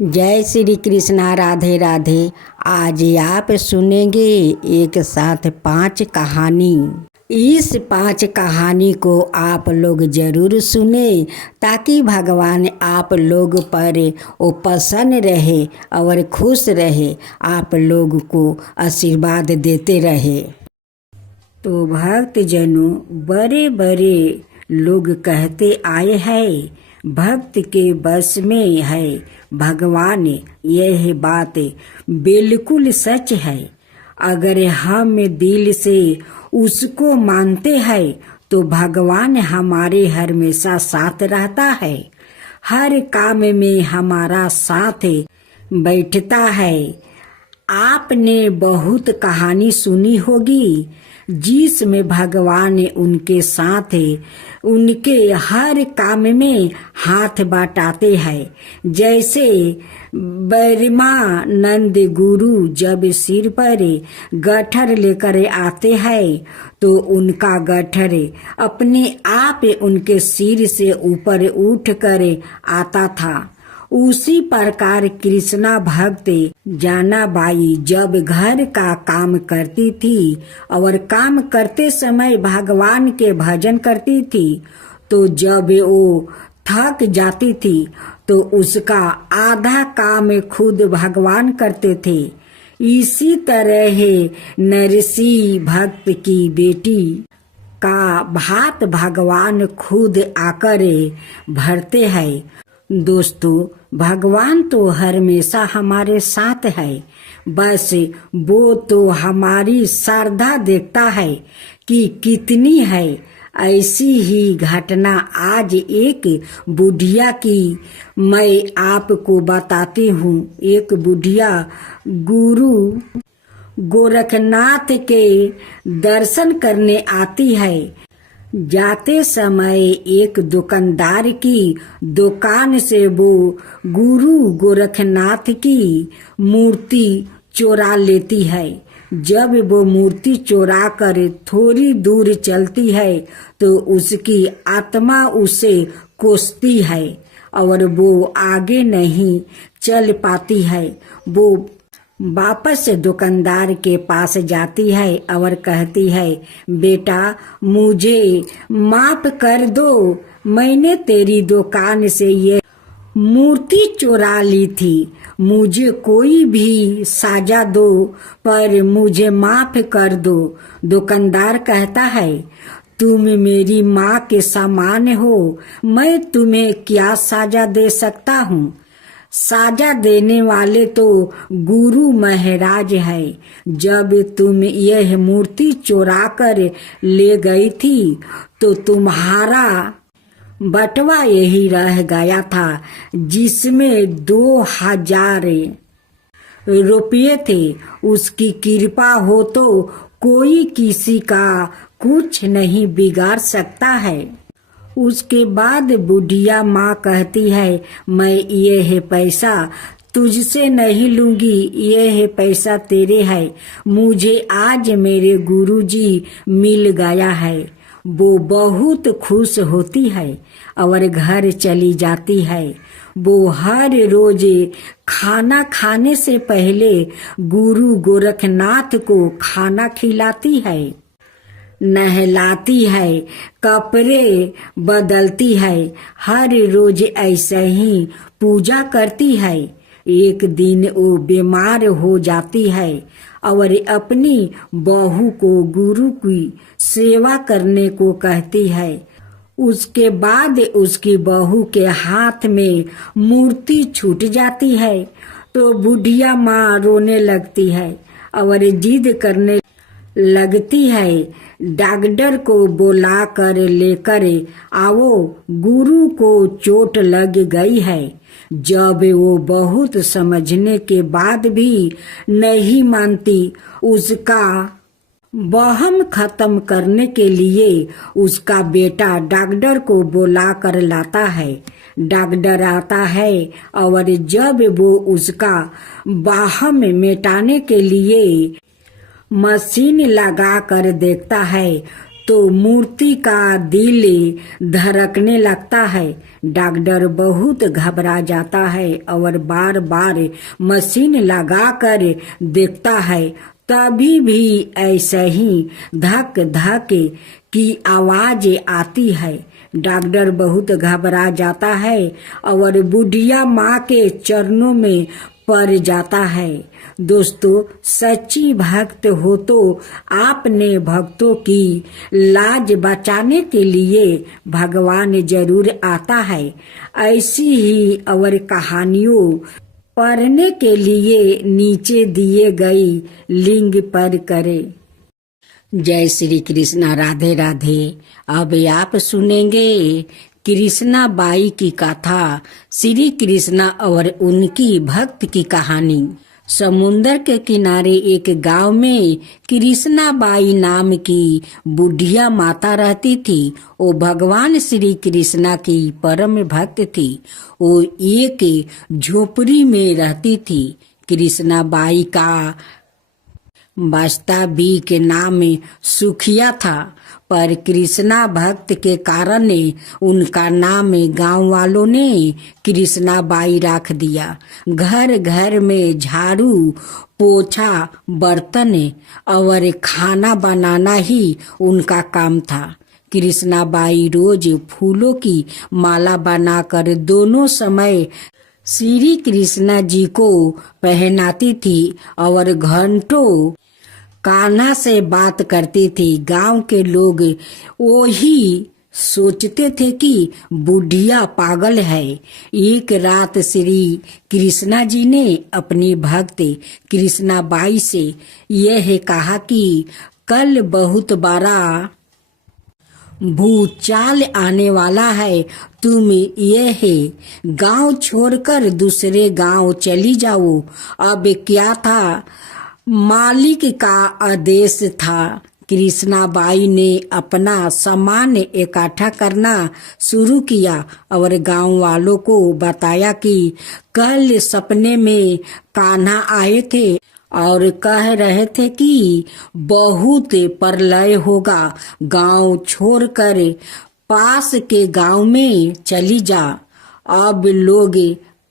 जय श्री कृष्णा। राधे राधे। आज आप सुनेंगे एक साथ 5 कहानी। इस 5 कहानी को आप लोग जरूर सुने ताकि भगवान आप लोग पर वो प्रसन्न रहे और खुश रहे, आप लोग को आशीर्वाद देते रहे। तो भक्त जनों, बड़े बड़े लोग कहते आए हैं भक्त के बस में है भगवान। यह बात बिल्कुल सच है। अगर हम दिल से उसको मानते हैं तो भगवान हमारे हमेशा साथ रहता है, हर काम में हमारा साथ बैठता है। आपने बहुत कहानी सुनी होगी जिसमें भगवान उनके साथ उनके हर काम में हाथ बटाते हैं। जैसे ब्रह्मानंद गुरु जब सिर पर गट्ठर लेकर आते हैं तो उनका गट्ठर अपने आप उनके सिर से ऊपर उठ कर आता था। उसी प्रकार कृष्णा भक्त जानाबाई जब घर का काम करती थी और काम करते समय भगवान के भजन करती थी, तो जब वो थक जाती थी तो उसका आधा काम खुद भगवान करते थे। इसी तरह नरसी भक्त की बेटी का भात भगवान खुद आकर भरते हैं। दोस्तों, भगवान तो हमेशा हमारे साथ है, बस वो तो हमारी श्रद्धा देखता है कि कितनी है। ऐसी ही घटना आज एक बुढ़िया की मैं आपको बताती हूँ। एक बुढ़िया गुरु गोरखनाथ के दर्शन करने आती है। जाते समय एक दुकानदार की दुकान से वो गुरु गोरखनाथ की मूर्ति चोरा लेती है। जब वो मूर्ति चोरा कर थोड़ी दूर चलती है तो उसकी आत्मा उसे कोसती है और वो आगे नहीं चल पाती है। वो वापस दुकानदार के पास जाती है और कहती है, बेटा मुझे माफ कर दो, मैंने तेरी दुकान से ये मूर्ति चुरा ली थी, मुझे कोई भी सजा दो पर मुझे माफ कर दो। दुकानदार कहता है, तुम मेरी माँ के समान हो, मैं तुम्हें क्या सजा दे सकता हूँ। साजा देने वाले तो गुरु महाराज है। जब तुम यह मूर्ति चुरा कर ले गई थी तो तुम्हारा बटवा यही रह गया था जिसमें 2000 रुपये थे। उसकी कृपा हो तो कोई किसी का कुछ नहीं बिगाड़ सकता है। उसके बाद बुढ़िया माँ कहती है, मैं ये पैसा तुझसे नहीं लूंगी, ये पैसा तेरे है। मुझे आज मेरे गुरुजी मिल गया है। वो बहुत खुश होती है और घर चली जाती है। वो हर रोज खाना खाने से पहले गुरु गोरखनाथ को खाना खिलाती है, नहलाती है, कपड़े बदलती है, हर रोज ऐसे ही पूजा करती है। एक दिन वो बीमार हो जाती है और अपनी बहू को गुरु की सेवा करने को कहती है। उसके बाद उसकी बहू के हाथ में मूर्ति छूट जाती है तो बुढ़िया माँ रोने लगती है और जिद करने लगती है, डॉक्टर को बुला कर लेकर आओ, गुरु को चोट लग गई है। जब वो बहुत समझने के बाद भी नहीं मानती, उसका वहम खत्म करने के लिए उसका बेटा डॉक्टर को बुला कर लाता है। डॉक्टर आता है और जब वो उसका वहम मिटाने के लिए मशीन लगा कर देखता है तो मूर्ति का दिल धड़कने लगता है। डॉक्टर बहुत घबरा जाता है और बार बार मशीन लगाकर देखता है, तभी भी ऐसे ही धक धक की आवाज आती है। डॉक्टर बहुत घबरा जाता है और बुढ़िया माँ के चरणों में पड़ जाता है। दोस्तों, सच्ची भक्त हो तो आपने भक्तों की लाज बचाने के लिए भगवान जरूर आता है। ऐसी ही और कहानियों पढ़ने के लिए नीचे दिए गई लिंक पर करें। जय श्री कृष्णा। राधे राधे। अब आप सुनेंगे कृष्णा बाई की कथा, श्री कृष्णा और उनकी भक्त की कहानी। समुंदर के किनारे एक गांव में कृष्णा बाई नाम की बुढ़िया माता रहती थी। वो भगवान श्री कृष्णा की परम भक्त थी। वो एक झोपड़ी में रहती थी। कृष्णा बाई का वास्तविक नाम सुखिया था, पर कृष्णा भक्त के कारण उनका नाम गांव वालों ने कृष्णा बाई रख दिया। घर घर में झाड़ू पोछा बर्तन और खाना बनाना ही उनका काम था। कृष्णा बाई रोज फूलों की माला बनाकर दोनों समय श्री कृष्णा जी को पहनाती थी और घंटों कान्हा से बात करती थी। गांव के लोग वही सोचते थे कि बुढ़िया पागल है। एक रात श्री कृष्णा जी ने अपनी भक्त कृष्णा बाई से यह कहा कि कल बहुत बड़ा भूचाल आने वाला है, तुम यह गांव छोड़कर दूसरे गांव चली जाओ। अब क्या था, मालिक का आदेश था। कृष्णा बाई ने अपना सामान इकट्ठा करना शुरू किया और गांव वालों को बताया कि कल सपने में कान्हा आए थे और कह रहे थे कि बहुत प्रलय होगा, गांव छोड़कर पास के गांव में चली जा। अब लोग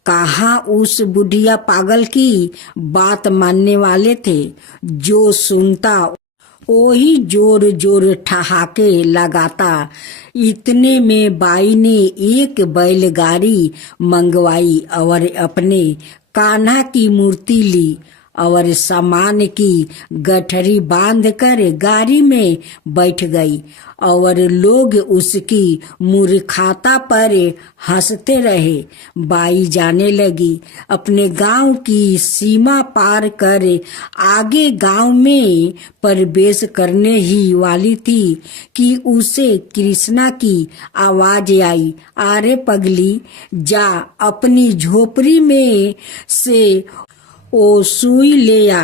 कहाँ उस बुढ़िया पागल की बात मानने वाले थे। जो सुनता वही जोर जोर ठहाके लगाता। इतने में बाई ने एक बैलगाड़ी मंगवाई और अपने कान्हा की मूर्ति ली और सामान की गठरी बांधकर गाड़ी में बैठ गई और लोग उसकी मूर्खता पर हंसते रहे। बाई जाने लगी। अपने गांव की सीमा पार कर आगे गांव में प्रवेश करने ही वाली थी कि उसे कृष्णा की आवाज आई, अरे पगली, जा अपनी झोपड़ी में से ओ सुई ले आ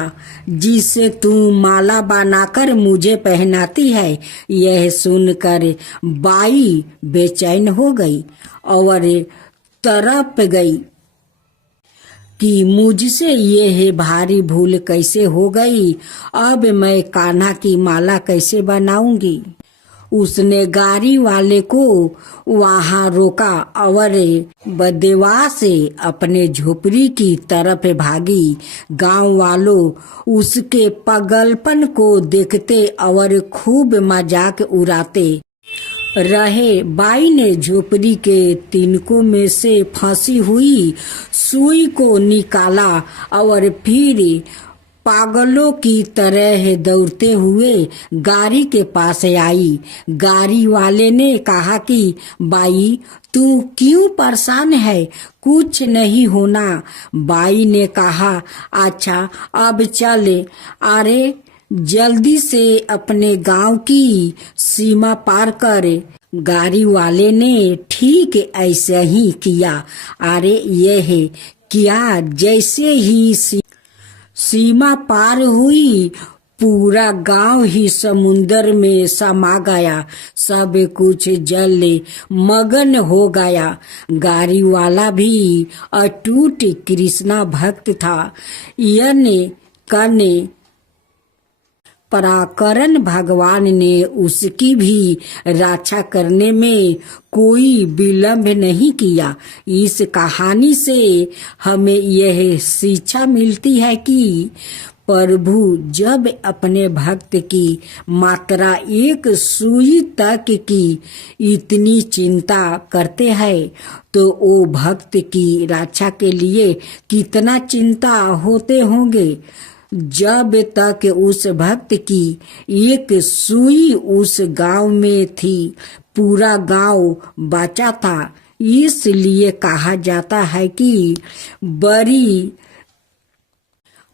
जिसे तू माला बनाकर मुझे पहनाती है। यह सुनकर बाई बेचैन हो गई और तड़प गई कि मुझसे यह भारी भूल कैसे हो गई। अब मैं कान्हा की माला कैसे बनाऊंगी। उसने गाड़ी वाले को वहां रोका और बदवा से अपने झोपड़ी की तरफ भागी। गांव वालों उसके पागलपन को देखते और खूब मजाक उड़ाते रहे। बाई ने झोपड़ी के तिनकों में से फंसी हुई सुई को निकाला और फिर पागलों की तरह दौड़ते हुए गाड़ी के पास आई। गाड़ी वाले ने कहा कि बाई, तू क्यों परेशान है, कुछ नहीं होना। बाई ने कहा, अच्छा अब चले। अरे जल्दी से अपने गांव की सीमा पार कर। गाड़ी वाले ने ठीक ऐसे ही किया। अरे यह क्या, जैसे ही सीमा पार हुई पूरा गांव ही समुंदर में समा गया। सब कुछ जल मगन हो गया। गाड़ी वाला भी अटूट कृष्णा भक्त था। यने कने पराकरण भगवान ने उसकी भी रक्षा करने में कोई विलंब नहीं किया। इस कहानी से हमें यह शिक्षा मिलती है कि प्रभु जब अपने भक्त की मात्रा एक सुई तक की इतनी चिंता करते हैं तो वो भक्त की रक्षा के लिए कितना चिंता होते होंगे। जब तक उस भक्त की एक सुई उस गांव में थी पूरा गांव बचा था। इसलिए कहा जाता है कि बड़ी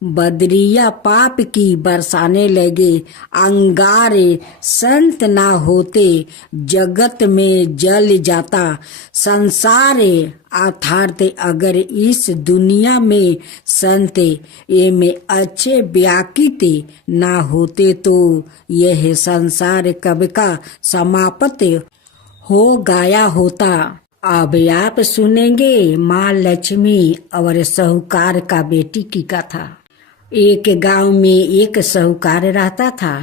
बदरिया पाप की बरसाने लगे, अंगारे संत ना होते जगत में जल जाता संसार अर्थात अगर इस दुनिया में संत में अच्छे व्याकित ना होते तो यह संसार कब का समाप्त हो गया होता। अब आप सुनेंगे माँ लक्ष्मी और साहूकार का बेटी की कथा। एक गांव में एक साहूकार रहता था।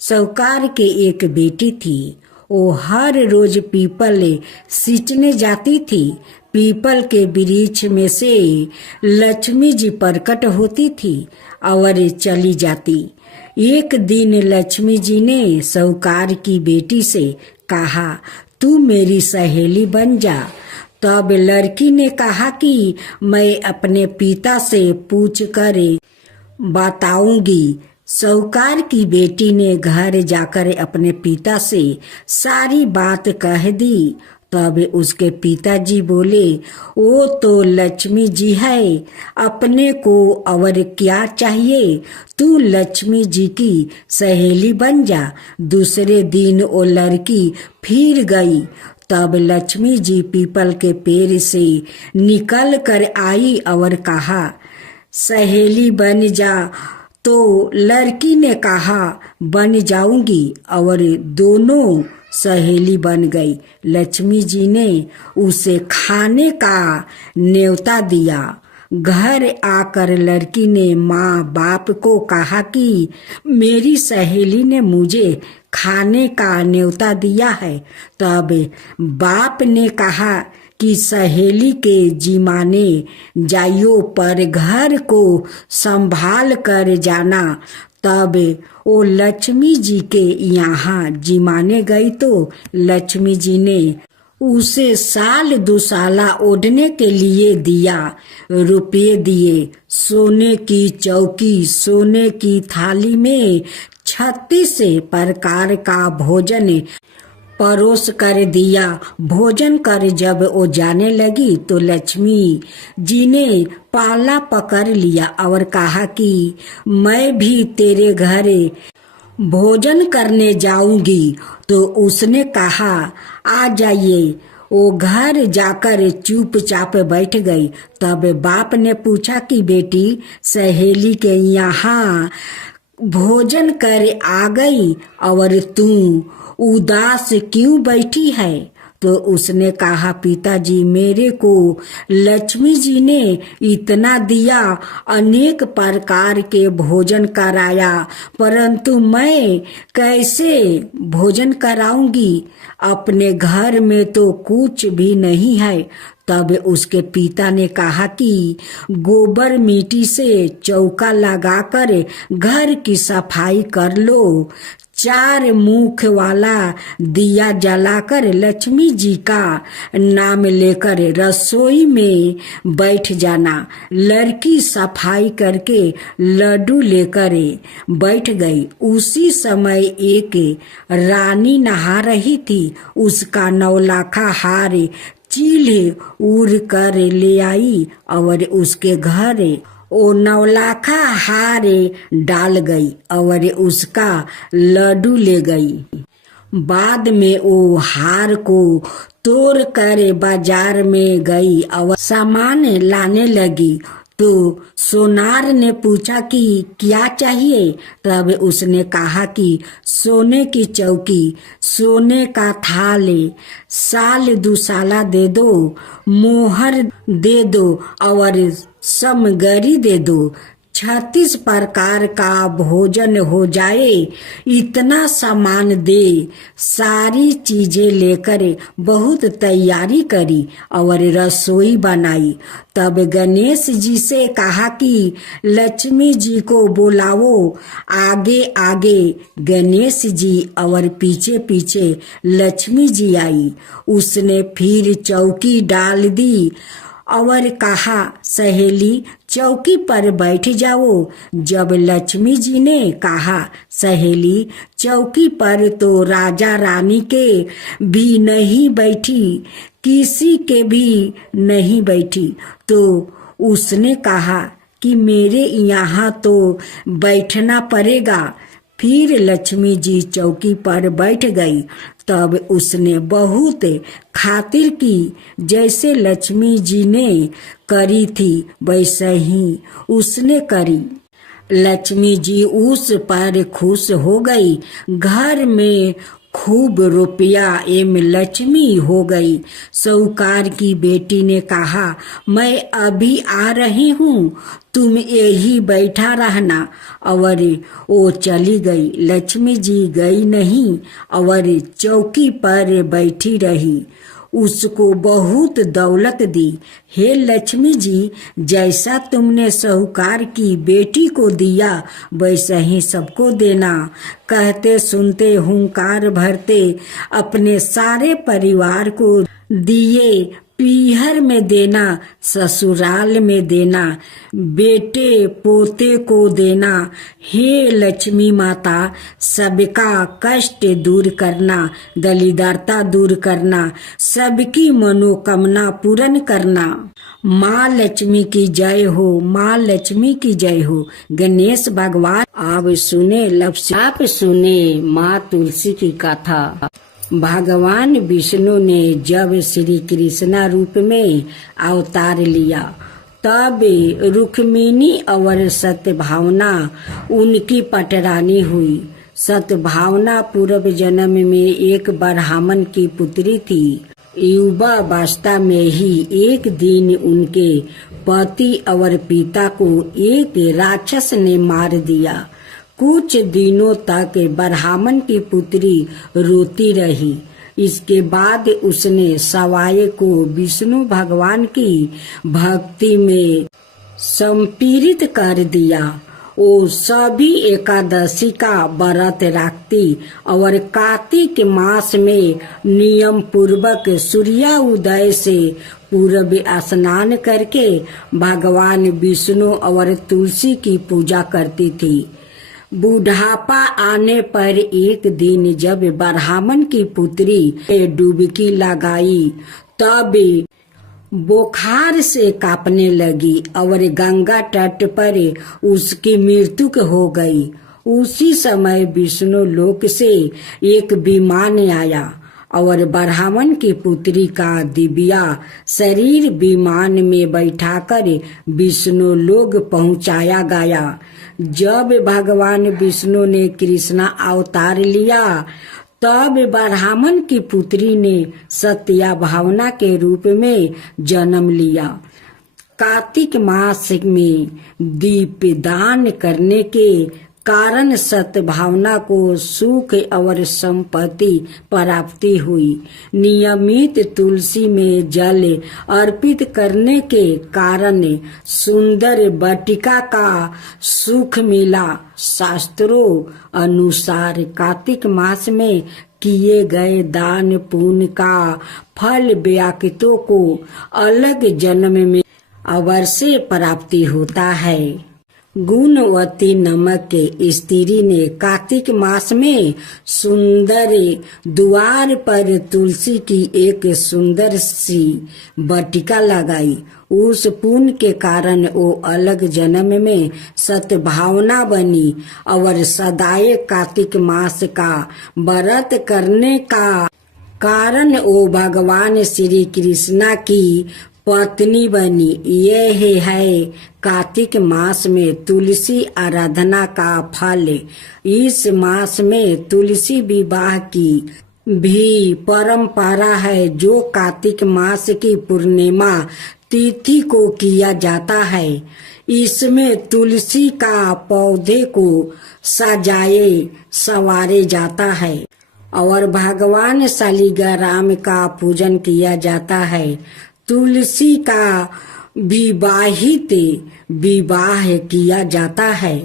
साहूकार के एक बेटी थी। वो हर रोज पीपल सींचने जाती थी। पीपल के वृक्ष में से लक्ष्मी जी प्रकट होती थी और चली जाती। एक दिन लक्ष्मी जी ने साहूकार की बेटी से कहा, तू मेरी सहेली बन जा। तब लड़की ने कहा कि मैं अपने पिता से पूछ कर बताऊंगी। साहूकार की बेटी ने घर जाकर अपने पिता से सारी बात कह दी। तब उसके पिताजी बोले, वो तो लक्ष्मी जी है, अपने को और क्या चाहिए, तू लक्ष्मी जी की सहेली बन जा। दूसरे दिन वो लड़की फिर गई। तब लक्ष्मी जी पीपल के पेड़ से निकल कर आई और कहा, सहेली बन जा। तो लड़की ने कहा, बन जाऊंगी, और दोनों सहेली बन गई। लक्ष्मी जी ने उसे खाने का न्योता दिया। घर आकर लड़की ने माँ बाप को कहा कि मेरी सहेली ने मुझे खाने का न्योता दिया है। तब बाप ने कहा कि सहेली के जिमाने जाइयो पर घर को संभाल कर जाना। तब वो लक्ष्मी जी के यहाँ जिमाने गई तो लक्ष्मी जी ने उसे साल दुसाला ओढ़ने के लिए दिया, रुपये दिए, सोने की चौकी, सोने की थाली में 36 प्रकार का भोजन परोस कर दिया। भोजन कर जब वो जाने लगी तो लक्ष्मी जी ने पाला पकड़ लिया और कहा कि मैं भी तेरे घर भोजन करने जाऊंगी। तो उसने कहा, आ जाइए। वो घर जाकर चुपचाप बैठ गई। तब बाप ने पूछा कि बेटी, सहेली के यहाँ भोजन कर आ गई और तू उदास क्यों बैठी है? तो उसने कहा, पिताजी, मेरे को लक्ष्मी जी ने इतना दिया, अनेक प्रकार के भोजन कराया, परंतु मैं कैसे भोजन कराऊंगी? अपने घर में तो कुछ भी नहीं है। तब उसके पिता ने कहा कि गोबर मिट्टी से चौका लगाकर घर की सफाई कर लो। 4 मुख वाला दिया जलाकर लक्ष्मी जी का नाम लेकर रसोई में बैठ जाना। लड़की सफाई करके लड्डू लेकर बैठ गई। उसी समय एक रानी नहा रही थी। उसका 9 लाखा हार चील उड़ कर ले आई और उसके घर वो 9 लाखा हार डाल गई और उसका लड्डू ले गई। बाद में वो हार को तोड़ कर बाजार में गई और सामान लाने लगी। तो सोनार ने पूछा कि क्या चाहिए? तब उसने कहा कि सोने की चौकी, सोने का थाल, साल दुसाला दे दो, मोहर दे दो और समगरी दे दो, 36 प्रकार का भोजन हो जाए, इतना सामान दे। सारी चीजें लेकर बहुत तैयारी करी और रसोई बनाई। तब गणेश जी से कहा कि लक्ष्मी जी को बुलाओ। आगे आगे गणेश जी और पीछे पीछे लक्ष्मी जी आई। उसने फिर चौकी डाल दी और कहा, सहेली चौकी पर बैठ जाओ। जब लक्ष्मी जी ने कहा, सहेली चौकी पर तो राजा रानी के भी नहीं बैठी, किसी के भी नहीं बैठी, तो उसने कहा कि मेरे यहाँ तो बैठना पड़ेगा। फिर लक्ष्मी जी चौकी पर बैठ गई। तब उसने बहुत खातिर की। जैसे लक्ष्मी जी ने करी थी वैसे ही उसने करी। लक्ष्मी जी उस पर खुश हो गई। घर में खूब रुपया एम लक्ष्मी हो गई। साहूकार की बेटी ने कहा, मैं अभी आ रही हूँ, तुम यही बैठा रहना। और वो चली गई। लक्ष्मी जी गई नहीं और चौकी पर बैठी रही। उसको बहुत दौलत दी। हे लक्ष्मी जी, जैसा तुमने साहूकार की बेटी को दिया वैसा ही सबको देना। कहते सुनते हुंकार भरते अपने सारे परिवार को दिए। पीहर में देना, ससुराल में देना, बेटे पोते को देना। हे लक्ष्मी माता, सबका कष्ट दूर करना, दरिद्रता दूर करना, सबकी मनोकामना पूर्ण करना। माँ लक्ष्मी की जय हो, माँ लक्ष्मी की जय हो। गणेश भगवान आप सुने माँ तुलसी की कथा। भगवान विष्णु ने जब श्री कृष्ण रूप में अवतार लिया, तब रुक्मिणी और सत्यभावना उनकी पटरानी हुई। सत्यभावना पूर्व जन्म में एक ब्राह्मण की पुत्री थी। युवावस्था में ही एक दिन उनके पति और पिता को एक राक्षस ने मार दिया। कुछ दिनों तक ब्राह्मण की पुत्री रोती रही। इसके बाद उसने सवाए को विष्णु भगवान की भक्ति में संपीड़ित कर दिया। वो सभी एकादशी का व्रत रखती और कार्तिक मास में नियम पूर्वक सूर्योदय से पूर्व स्नान करके भगवान विष्णु और तुलसी की पूजा करती थी। बुढ़ापा आने पर एक दिन जब ब्राह्मण की पुत्री डुबकी लगाई, तब बुखार से कांपने लगी और गंगा तट पर उसकी मृत्यु हो गई। उसी समय विष्णु लोक से एक विमान आया और ब्राह्मण की पुत्री का दिव्या शरीर विमान में बैठाकर विष्णु लोक पहुंचाया गया। जब भगवान विष्णु ने कृष्ण अवतार लिया, तब ब्राह्मण की पुत्री ने सत्या भावना के रूप में जन्म लिया। कार्तिक मास में दीपदान करने के कारण सद्भावना को सुख और संपत्ति प्राप्ति हुई। नियमित तुलसी में जल अर्पित करने के कारण सुंदर वाटिका का सुख मिला। शास्त्रों अनुसार कार्तिक मास में किए गए दान पुण्य का फल व्यक्तियों को अलग जन्म में अवश्य प्राप्ति होता है। गुणवती नामक स्त्री ने कार्तिक मास में सुंदर द्वार पर तुलसी की एक सुंदर सी वाटिका लगाई। उस पुण्य के कारण वो अलग जन्म में सद्भावना बनी और सदाए कार्तिक मास का व्रत करने का कारण वो भगवान श्री कृष्ण की पत्नी बनी। यह है कार्तिक मास में तुलसी आराधना का फल। इस मास में तुलसी विवाह की भी परंपरा है, जो कार्तिक मास की पूर्णिमा तिथि को किया जाता है। इसमें तुलसी का पौधे को सजाए संवारे जाता है और भगवान शालिग्राम का पूजन किया जाता है। तुलसी का विवाहित विवाह किया जाता है।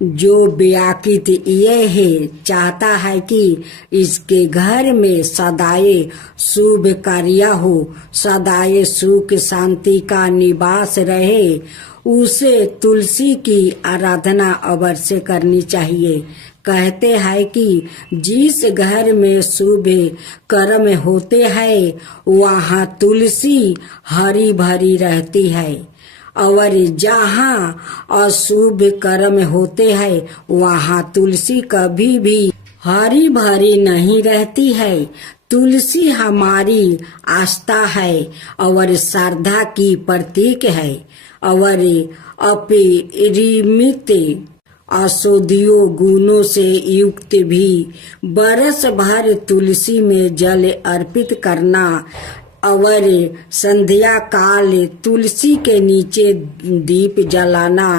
जो व्याकृत ये है चाहता है कि इसके घर में सदाए शुभ कार्य हो, सदाए सुख शांति का निवास रहे, उसे तुलसी की आराधना अवश्य करनी चाहिए। कहते हैं कि जिस घर में शुभ कर्म होते हैं वहाँ तुलसी हरी भरी रहती है और जहाँ अशुभ कर्म होते हैं वहाँ तुलसी कभी भी हरी भरी नहीं रहती है। तुलसी हमारी आस्था है और श्रद्धा की प्रतीक है और अपरिमित औषधियों गुणों से युक्त भी। बरस भर तुलसी में जल अर्पित करना और संध्या काल तुलसी के नीचे दीप जलाना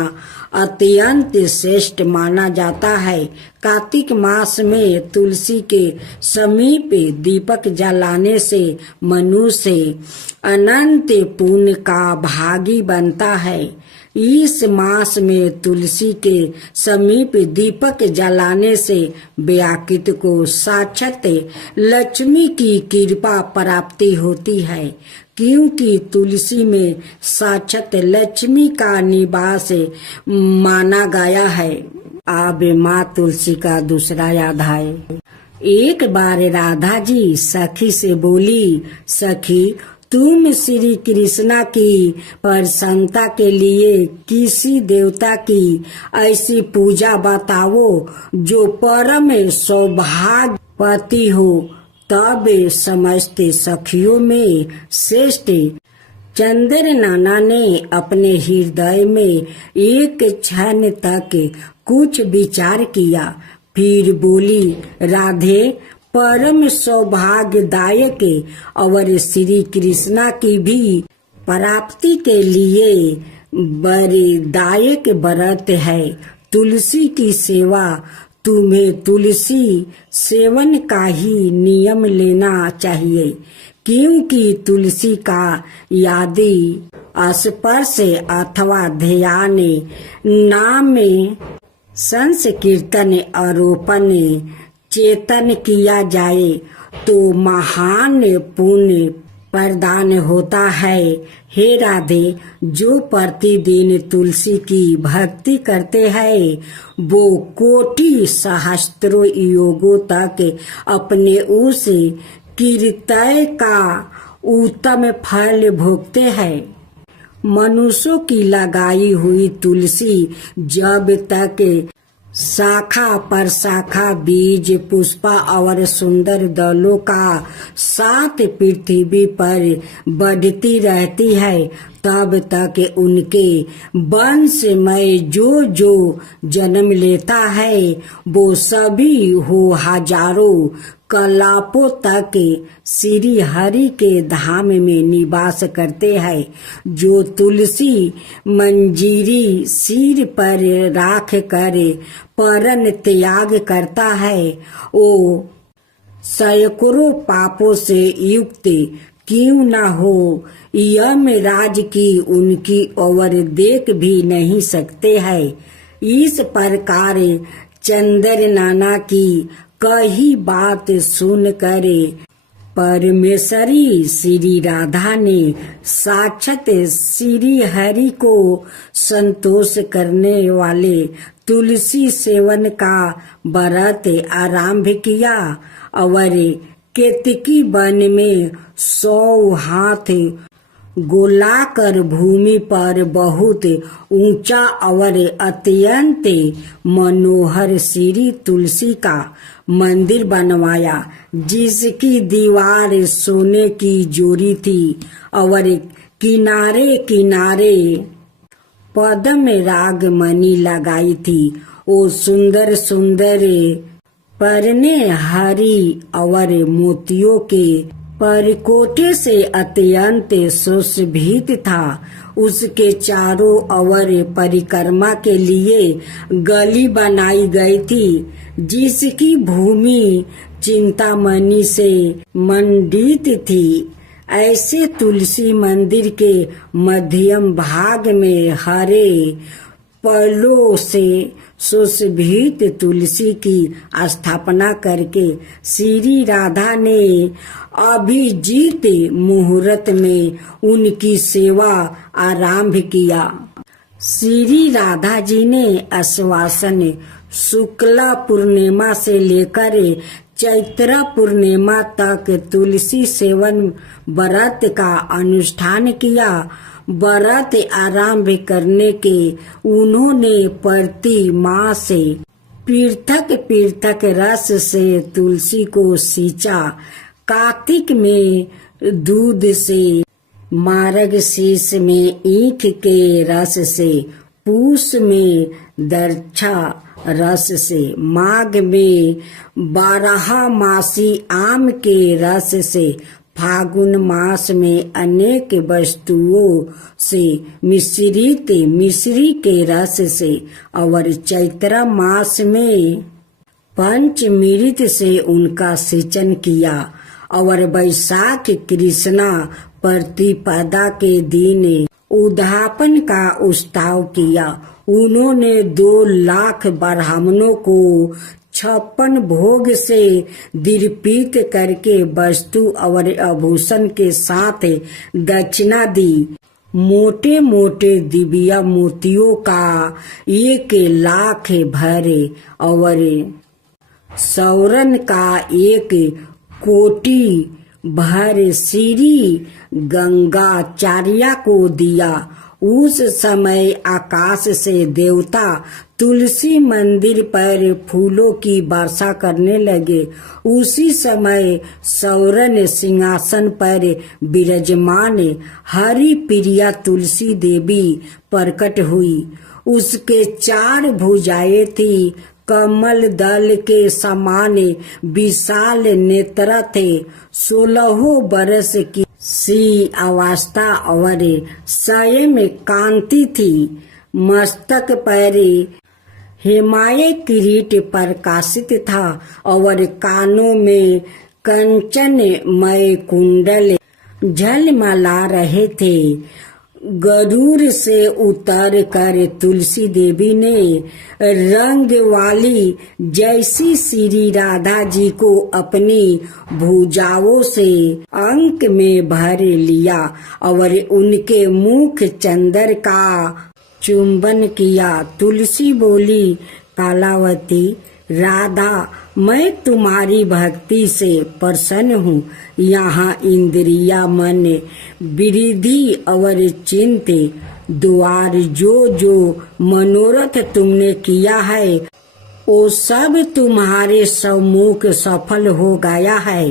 अत्यंत श्रेष्ठ माना जाता है। कार्तिक मास में तुलसी के समीप दीपक जलाने से मनुष्य अनंत पुण्य का भागी बनता है। इस मास में तुलसी के समीप दीपक जलाने से व्याकृत को साक्षात लक्ष्मी की कृपा प्राप्ति होती है, क्योंकि तुलसी में साक्षात लक्ष्मी का निवास माना गया है। अब माँ तुलसी का दूसरा अध्याय। एक बार राधा जी सखी से बोली, सखी तुम श्री कृष्णा की प्रसन्नता के लिए किसी देवता की ऐसी पूजा बताओ जो परम सौभाग्यवती हो। तब समस्त सखियों में श्रेष्ठ चंद्र नाना ने अपने हृदय में एक क्षण तक कुछ विचार किया, फिर बोली, राधे परम सौभाग्यदायक और श्री कृष्णा की भी प्राप्ति के लिए वरदायक व्रत है तुलसी की सेवा। तुम्हें तुलसी सेवन का ही नियम लेना चाहिए, क्योंकि तुलसी का यदि स्पर्श अथवा ध्यान, नाम संकीर्तन, आरोपण, चेतन किया जाए तो महान पुण्य प्रदान होता है। हे राधे, जो प्रतिदिन तुलसी की भक्ति करते हैं वो कोटि सहस्त्रों योगों तक अपने उस कीर्तन का उत्तम फल भोगते हैं। मनुष्यों की लगाई हुई तुलसी जब तक शाखा पर शाखा, बीज, पुष्पा और सुंदर दलों का साथ पृथ्वी पर बढ़ती रहती है, तब तक उनके वंश में जो जो जन्म लेता है वो सभी हो हजारों कलापों तक श्री हरि के धाम में निवास करते हैं। जो तुलसी मंजीरी सिर पर राख कर परन त्याग करता है वो सैकड़ों पापों से युक्त क्यों न हो, यमराज की उनकी ओर देख भी नहीं सकते हैं। इस प्रकार चंद्र नाना की कही बात सुनकर परमेश्वरी श्री राधा ने साक्षात श्री हरि को संतोष करने वाले तुलसी सेवन का व्रत आरंभ किया और केतकी वन में 100 हाथ गोलाकार भूमि पर बहुत ऊंचा और अत्यंत मनोहर श्री तुलसी का मंदिर बनवाया, जिसकी दीवार सोने की जोड़ी थी और किनारे किनारे पद्म राग मणि लगाई थी। वो सुंदर सुंदर परने हरी और मोतियों के पर कोटे से अत्यंत सुशोभित था। उसके चारों ओर परिक्रमा के लिए गली बनाई गई थी, जिसकी भूमि चिंतामणि से मंडित थी। ऐसे तुलसी मंदिर के मध्यम भाग में हरे फलों से सुशोभित तुलसी की स्थापना करके श्री राधा ने अभिजीत मुहूर्त में उनकी सेवा आरंभ किया। श्री राधा जी ने आश्वासन शुक्ला पूर्णिमा से लेकर चैत्र पूर्णिमा तक तुलसी सेवन व्रत का अनुष्ठान किया। व्रत आरंभ करने के उन्होंने प्रति मास पृथक पृथक रस से तुलसी को सींचा। कार्तिक में दूध से, मार्गशीर्ष में ईख के रस से, पूष में दर्छा रस से, माघ में बारहमासी आम के रस से, फागुन मास में अनेक वस्तुओं से मिश्रित मिश्री के रस से और चैत्र मास में पंचमृत से उनका सिंचन किया और वैशाख कृष्णा प्रतिपदा के दिन उद्यापन का उत्सव किया। उन्होंने 2 लाख ब्राह्मणों को 56 भोग से दीर्पित करके वस्तु और आभूषण के साथ दक्षिणा दी। मोटे मोटे दिव्य मोतियों का 1 लाख भरे और सौरन का 1 कोटि भर श्री गंगाचार्य को दिया। उस समय आकाश से देवता तुलसी मंदिर पर फूलों की वर्षा करने लगे। उसी समय सौरन सिंहासन पर विराजमान हरि प्रिया तुलसी देवी प्रकट हुई। उसके 4 भुजाएं थी, कमल दल के समान विशाल नेत्र थे। 16 बरस की सी अवस्था और सय में कांति थी। मस्तक पर हिमालय किरीट प्रकाशित था और कानों में कंचनमय कुंडल झलमला रहे थे। गरुड़ से उतर कर तुलसी देवी ने रंग वाली जैसी श्री राधा जी को अपनी भुजाओं से अंक में भर लिया और उनके मुख चंदर का चुंबन किया। तुलसी बोली, कालावती राधा, मैं तुम्हारी भक्ति से प्रसन्न हूँ। यहाँ इंद्रिया मन वृद्धि और चिंत द्वार जो मनोरथ तुमने किया है वो सब तुम्हारे सम्मुख सफल हो गया है।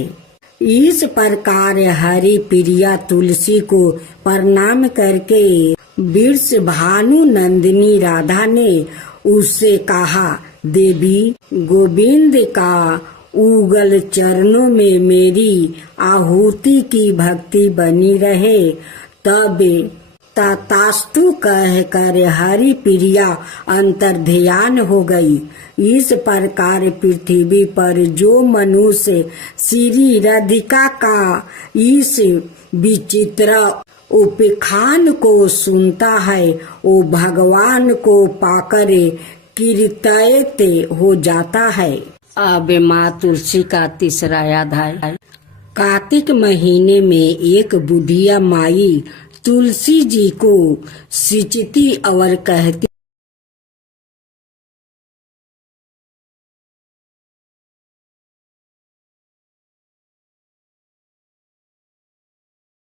इस प्रकार हरि प्रिया तुलसी को प्रणाम करके वृष भानु नंदिनी राधा ने उससे कहा, देवी, गोविंद का उगल चरणों में मेरी आहुति की भक्ति बनी रहे। तब तथास्तु कहकर हरि प्रिया अंतर्ध्यान हो गई। इस प्रकार पृथ्वी पर जो मनुष्य श्री राधिका का इस विचित्र उपाख्यान को सुनता है वो भगवान को पाकर कृतार्थ हो जाता है। अब माँ तुलसी का 3रा अध्याय। कार्तिक महीने में एक बुढ़िया माई तुलसी जी को सिंचती और कहती,